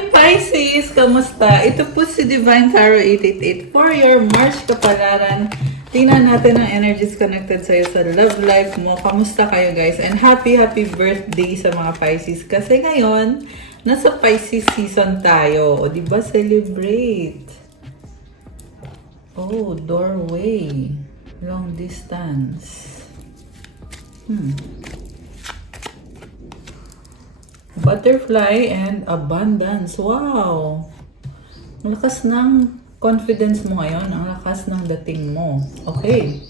Hi Pisces! Kamusta? Ito po si Divine Tarot 888 for your March kapalaran. Tingnan natin ang energies connected sa'yo sa love life mo. Kamusta kayo guys? And happy birthday sa mga Pisces. Kasi ngayon, nasa Pisces season tayo. O diba celebrate? Oh, doorway. Long distance. Butterfly and abundance. Wow! Ang lakas ng confidence mo ngayon. Ang lakas ng dating mo. Okay.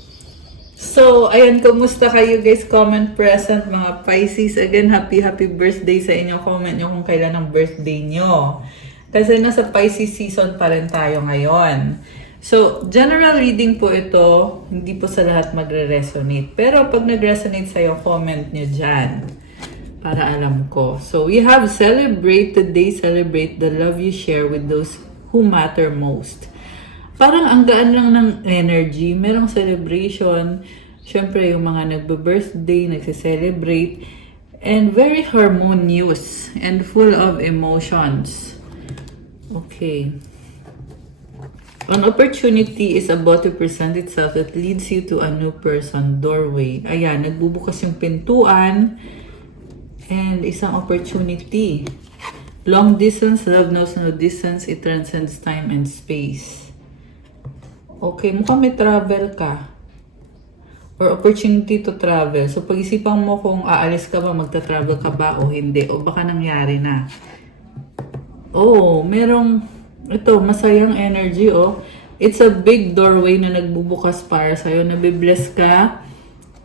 So, ayan, kumusta kayo guys? Comment present mga Pisces. Again, happy birthday sa inyo. Comment nyo kung kailan ang birthday nyo. Kasi nasa Pisces season pa rin tayo ngayon. So, general reading po ito. Hindi po sa lahat magre-resonate. Pero pag nag-resonate sa'yo, comment nyo dyan. Para alam ko. So, we have celebrate today. Celebrate the love you share with those who matter most. Parang ang gaan lang ng energy. Merong celebration. Siyempre, yung mga nagbe-birthday, nagse-celebrate. And very harmonious and full of emotions. Okay. An opportunity is about to present itself that leads you to a new person. Doorway. Ayan, nagbubukas yung pintuan. And isang opportunity. Long distance, love knows no distance. It transcends time and space. Okay, mukhang may travel ka. Or opportunity to travel. So, pag-isipan mo kung aalis ka ba, magta-travel ka ba o hindi. O baka nangyari na. Oh, merong, ito, masayang energy, oh. It's a big doorway na nagbubukas para sa'yo. Nabibless ka.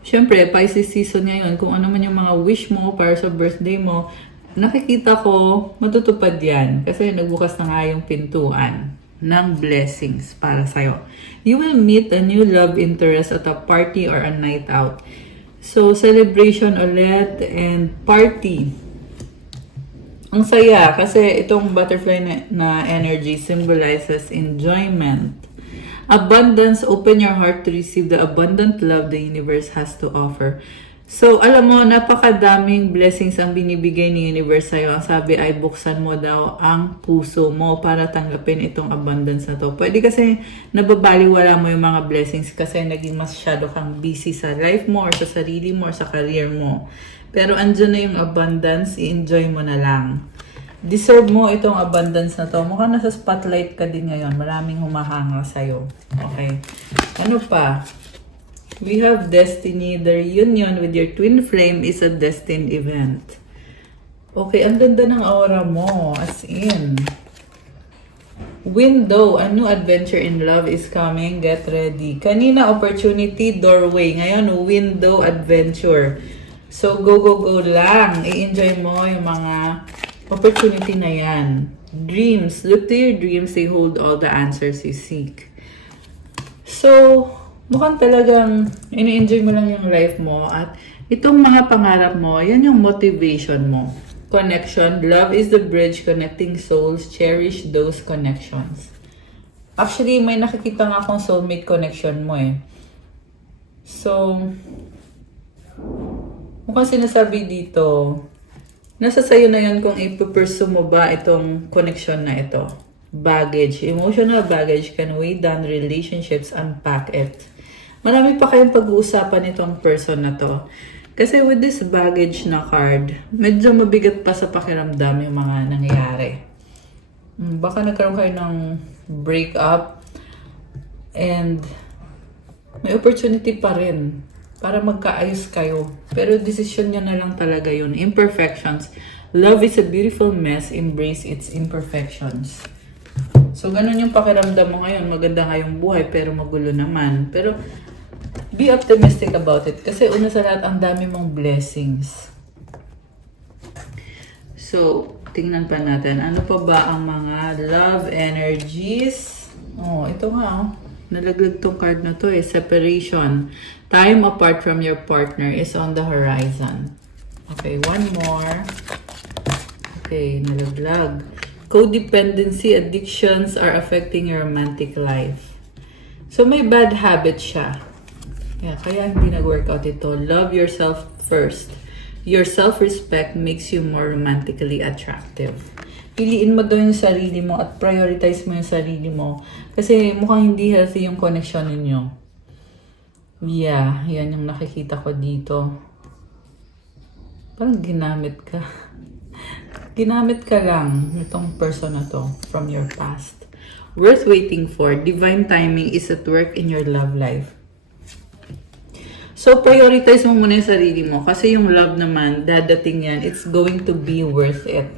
Siyempre, Pisces season ngayon, kung ano man yung mga wish mo para sa birthday mo, nakikita ko, matutupad yan. Kasi nagbukas na nga yung pintuan ng blessings para sa'yo. You will meet a new love interest at a party or a night out. So, celebration ulit and party. Ang saya kasi itong butterfly na energy symbolizes enjoyment. Abundance, open your heart to receive the abundant love the universe has to offer. So, alam mo, napakadaming blessings ang binibigay ni universe sa'yo. Ang sabi ay buksan mo daw ang puso mo para tanggapin itong abundance na to. Pwede kasi nababaliwala mo yung mga blessings kasi naging masyado kang busy sa life mo or sa sarili mo or sa career mo. Pero andyan na yung abundance, i-enjoy mo na lang. Deserve mo itong abundance na to. Mukhang nasa spotlight ka din ngayon. Maraming humahanga sa'yo. Okay. Ano pa? We have destiny. The reunion with your twin flame is a destined event. Okay, ang ganda ng aura mo. As in. Window. A new adventure in love is coming. Get ready. Kanina, opportunity, doorway. Ngayon, window, adventure. So, go lang. I-enjoy mo yung mga opportunity na yan. Dreams. Look to your dreams. They hold all the answers you seek. So, mukhang talagang ini-enjoy mo lang yung life mo. At itong mga pangarap mo, yan yung motivation mo. Connection. Love is the bridge connecting souls. Cherish those connections. Actually, may nakikita nga akong soulmate connection mo eh. So, mukhang sinasabi dito, nasa sayo na yun kung ipupursue mo ba itong connection na ito. Baggage. Emotional baggage can weigh down relationships. Unpack it. Marami pa kayong pag-uusapan itong person na to. Kasi with this baggage na card, medyo mabigat pa sa pakiramdam yung mga nangyayari. Baka nagkaroon kayo ng breakup and may opportunity pa rin para magkaayos kayo. Pero decision nyo na lang talaga yun. Imperfections. Love is a beautiful mess. Embrace its imperfections. So, ganun yung pakiramdam mo ngayon. Maganda nga yung buhay, pero magulo naman. Pero, be optimistic about it. Kasi una sa lahat, ang dami mong blessings. So, tingnan pa natin. Ano pa ba ang mga love energies? Oh, ito nga oh. Nalaglag tong card na to eh. Separation. Time apart from your partner is on the horizon. Okay, one more. Okay, nalaglag. Codependency, addictions are affecting your romantic life. So, may bad habit siya. Yeah, kaya hindi nag-workout ito. Love yourself first. Your self-respect makes you more romantically attractive. piliin mo daw yung sarili mo at prioritize mo yung sarili mo. Kasi mukhang hindi healthy yung connection ninyo. Yeah, yan yung nakikita ko dito. Parang ginamit ka. Ginamit ka lang itong person na to from your past. Worth waiting for. Divine timing is at work in your love life. So, prioritize mo muna yung sarili mo. Kasi yung love naman, dadating yan. It's going to be worth it.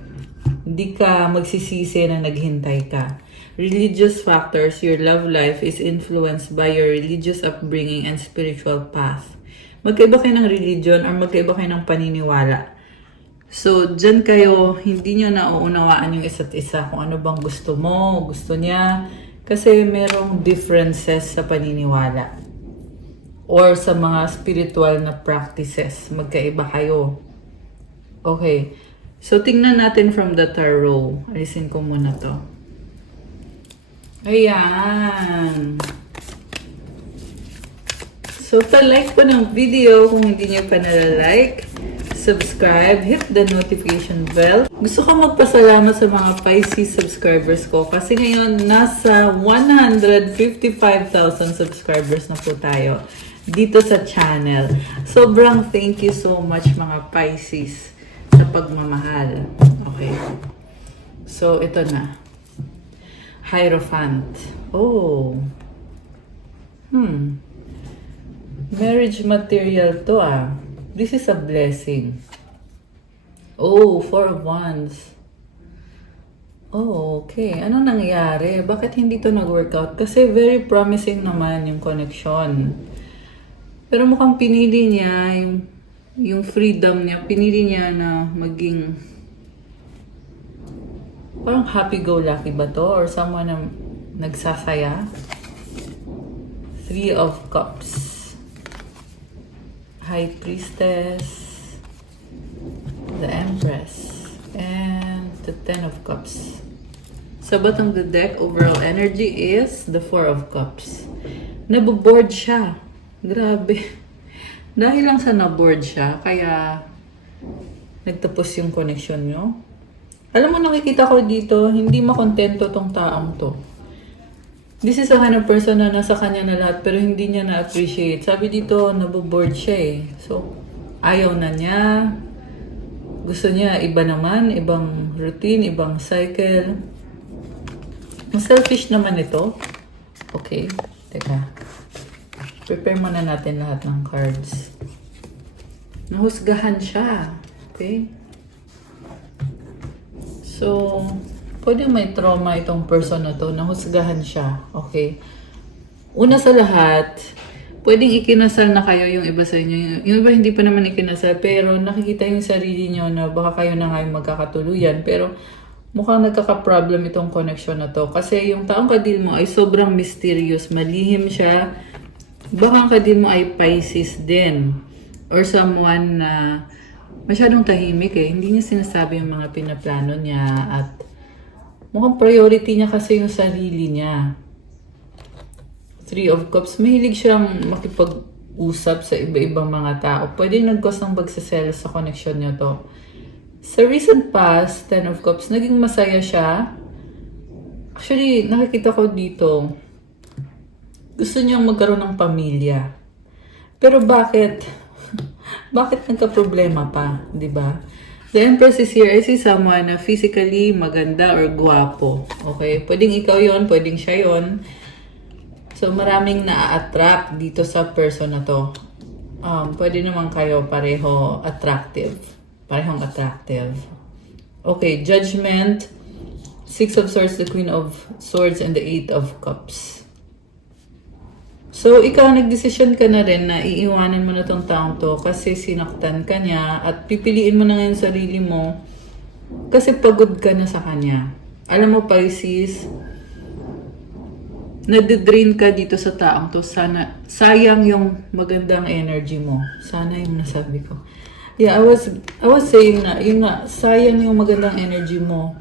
Hindi ka magsisisi na naghintay ka. Religious factors, your love life is influenced by your religious upbringing and spiritual path. Magkaiba kayo ng religion or magkaiba kayo ng paniniwala. So, dyan kayo, hindi nyo nauunawaan yung isa't isa kung ano bang gusto mo, gusto niya. Kasi merong differences sa paniniwala. Or sa mga spiritual na practices. Magkaiba kayo. Okay. So, tingnan natin from the tarot. Alisin ko muna to. Ayan. So, pa-like po ng video kung hindi nyo pa nala-like. Subscribe, hit the notification bell. Gusto ko magpasalamat sa mga Pisces subscribers ko kasi ngayon nasa 155,000 subscribers na po tayo dito sa channel. Sobrang thank you so much mga Pisces sa pagmamahal. Okay. So, ito na. Hierophant. Oh. Marriage material to ah. This is a blessing. Oh, 4 of Wands. Oh, okay. Ano nangyari? Bakit hindi to nag-workout? Kasi very promising naman yung connection. Pero mukhang pinili niya yung freedom niya. Pinili niya na maging parang happy-go-lucky ba to? Or someone na nagsasaya? 3 of Cups. High Priestess, the Empress, and the 10 of Cups. Sa bottom of the deck, overall energy is the 4 of Cups. Naboboard siya. Grabe. Dahil lang sa naboard siya, kaya nagtapos yung connection nyo. Alam mo, nakikita ko dito, hindi makontento tong taong to. This is a kind of person na nasa kanya na lahat pero hindi niya na-appreciate. Sabi dito, naboboard siya eh. So, ayaw na niya. Gusto niya iba naman, ibang routine, ibang cycle. Ang selfish naman ito. Okay, teka. Prepare muna natin lahat ng cards. Nahusgahan siya. Okay? So, pwede may trauma itong person na to, nahusgahan siya. Okay? Una sa lahat, pwedeng ikinasal na kayo yung iba sa inyo. Yung iba hindi pa naman ikinasal, pero nakikita yung sarili nyo na baka kayo na ngayon magkakatuluyan. Pero mukhang nagkaka-problem itong connection na to. Kasi yung taong kadil mo ay sobrang mysterious, malihim siya. Baka ang kadil mo ay Pisces din. Or someone na masyadong tahimik eh. Hindi niya sinasabi yung mga pinaplano niya at mukhang priority niya kasi yung sarili niya. 3 of Cups. Mahilig siyang makipag-usap sa iba-ibang mga tao. Pwede nag-cause ng pagsaselos sa connection niya to. Sa recent past, 10 of Cups, naging masaya siya. Actually, nakikita ko dito, gusto niyang magkaroon ng pamilya. Pero bakit? Bakit nagka-problema pa? Diba? The Empress is here. I see someone na physically maganda or guwapo. Okay? Pwedeng ikaw yon, pwedeng siya yon. So, maraming na-attract dito sa person na to. Pwede naman kayo pareho attractive. Parehong attractive. Okay, Judgment, 6 of Swords, the Queen of Swords, and the 8 of Cups. So, ikaw, nagdesisyon ka na rin na iiwanan mo na tong taong to kasi sinaktan ka niya at pipiliin mo na ngayon sarili mo kasi pagod ka na sa kanya. Alam mo, Pisces, nade-drain ka dito sa taong to. Sana, sayang yung magandang energy mo. Sana yung nasabi ko. Yeah, I was saying na, yun nga, sayang yung magandang energy mo.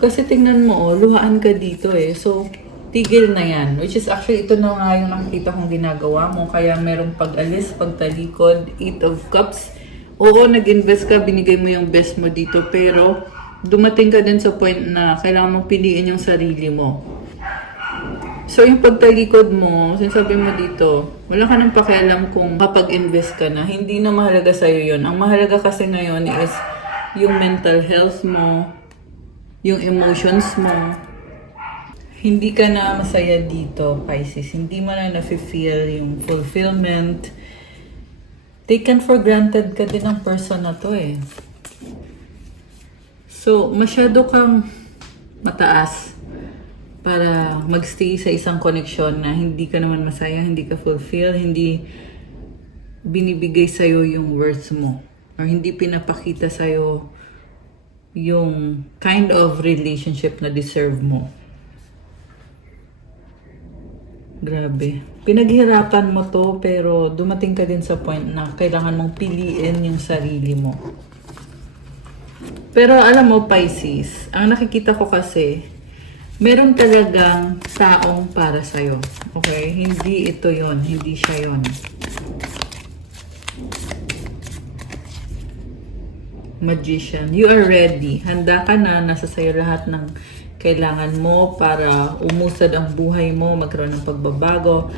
Kasi tingnan mo, luhaan ka dito eh. So, tigil na yan. Which is actually, ito na nga yung nakikita kong ginagawa mo. Kaya merong pag-alis, pagtalikod, 8 of Cups. Oo, nag-invest ka, binigay mo yung best mo dito. Pero, dumating ka din sa point na kailangan mong piliin yung sarili mo. So, yung pagtalikod mo, sinasabi mo dito, wala ka nang pakialam kung kapag-invest ka na. Hindi na mahalaga sa'yo yun. Ang mahalaga kasi ngayon is yung mental health mo, yung emotions mo. Hindi ka na masaya dito, Pisces. Hindi mo na nafe-feel yung fulfillment. Taken for granted ka din ng person na to eh. So, masyado kang mataas para magstay sa isang koneksyon na hindi ka naman masaya, hindi ka fulfill, hindi binibigay sa'yo yung worth mo. Or hindi pinapakita sa'yo yung kind of relationship na deserve mo. Grabe. Pinaghirapan mo to pero dumating ka din sa point na kailangan mong piliin yung sarili mo. Pero alam mo, Pisces, ang nakikita ko kasi, meron talagang taong para sa'yo. Okay? Hindi ito yon, hindi siya yon. Magician, you are ready. Handa ka na, nasa sa'yo lahat ng kailangan mo para umusad ang buhay mo, magkaroon ng pagbabago.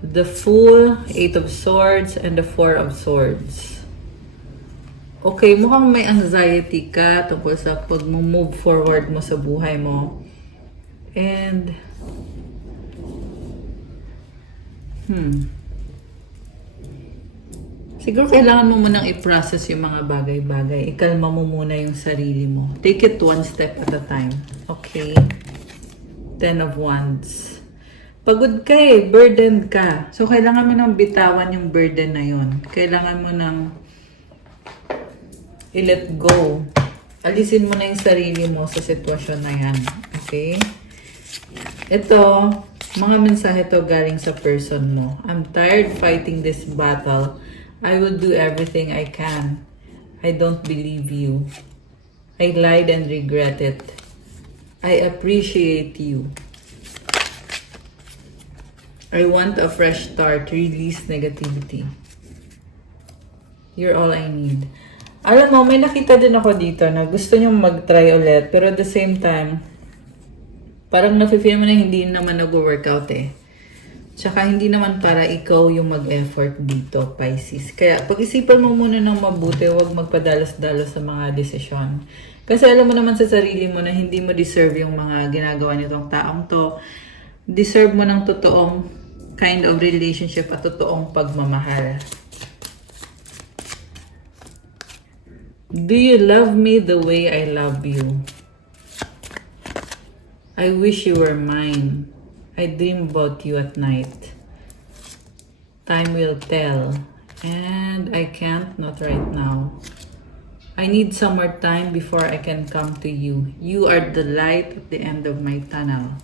The Fool, Eight of Swords, and the Four of Swords. Okay, mukhang may anxiety ka tungkol sa pag-move forward mo sa buhay mo. And, siguro kailangan mo munang i-process yung mga bagay-bagay. Ikalma mo muna yung sarili mo. Take it one step at a time. Okay? 10 of Wands. Pagod ka eh, burdened ka. So, kailangan mo nang bitawan yung burden na yun. Kailangan mo nang i-let go. Alisin mo na yung sarili mo sa sitwasyon na yan. Okay? Ito, mga mensahe to galing sa person mo. I'm tired fighting this battle. I will do everything I can. I don't believe you. I lied and regret it. I appreciate you. I want a fresh start. Release negativity. You're all I need. Alam mo, may nakita din ako dito na gusto niyong mag-try ulit. Pero at the same time, parang nafe-feel mo na hindi naman nag-workout eh. Tsaka hindi naman para ikaw yung mag-effort dito, Pisces. Kaya pag-isipan mo muna ng mabuti, huwag magpadalos-dalos sa mga desisyon. Kasi alam mo naman sa sarili mo na hindi mo deserve yung mga ginagawa nitong taong to. Deserve mo ng totoong kind of relationship at totoong pagmamahal. Do you love me the way I love you? I wish you were mine. I dream about you at night. Time will tell. And I can't, not right now. I need some more time before I can come to you. You are the light at the end of my tunnel.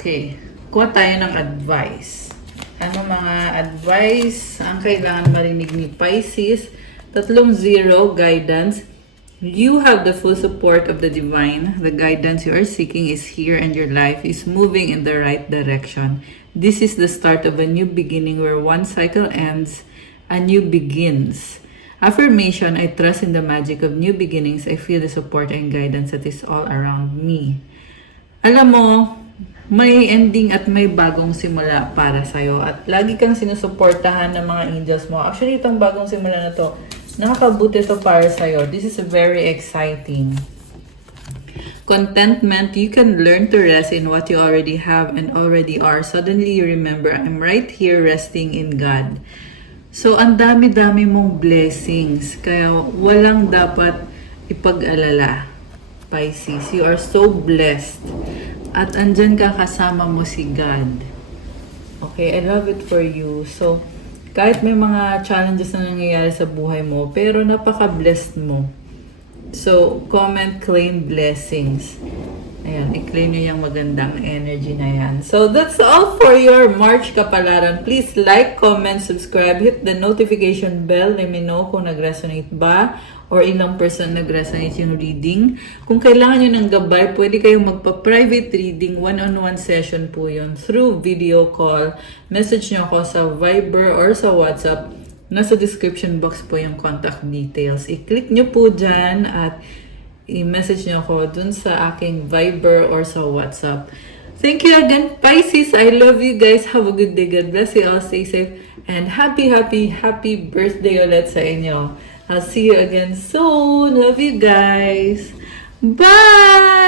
Okay. Kuha tayo ng advice. Ano mga advice ang kailangan marinig ni Pisces? 30 guidance. You have the full support of the divine. The guidance you are seeking is here and your life is moving in the right direction. This is the start of a new beginning where one cycle ends, a new begins. Affirmation, I trust in the magic of new beginnings. I feel the support and guidance that is all around me. Alam mo, may ending at may bagong simula para sa'yo. At lagi kang sinusuportahan ng mga angels mo. Actually, itong bagong simula na to, nakakabuti to para sa'yo. This is very exciting. Contentment, you can learn to rest in what you already have and already are. Suddenly, you remember, I'm right here resting in God. So, ang dami-dami mong blessings. Kaya, walang dapat ipag-alala. Pisces, you are so blessed. At andyan ka kasama mo si God. Okay, I love it for you. So, kahit may mga challenges na nangyayari sa buhay mo, pero napaka-blessed mo. So, comment, claim blessings. Ayan, i-claim nyo yung magandang energy na yan. So, that's all for your March kapalaran. Please like, comment, subscribe, hit the notification bell. Let me know kung nag-resonate ba or ilang person nag-resonate yung reading. Kung kailangan nyo ng gabay, pwede kayong magpa-private reading. One-on-one session po yun through video call. Message nyo ako sa Viber or sa WhatsApp. Nasa description box po yung contact details. I-click nyo po dyan at i-message nyo ako dun sa aking Viber or sa WhatsApp. Thank you again, Pisces. I love you guys. Have a good day. God bless you all. Stay safe. And happy birthday ulit sa inyo. I'll see you again soon. Love you guys. Bye!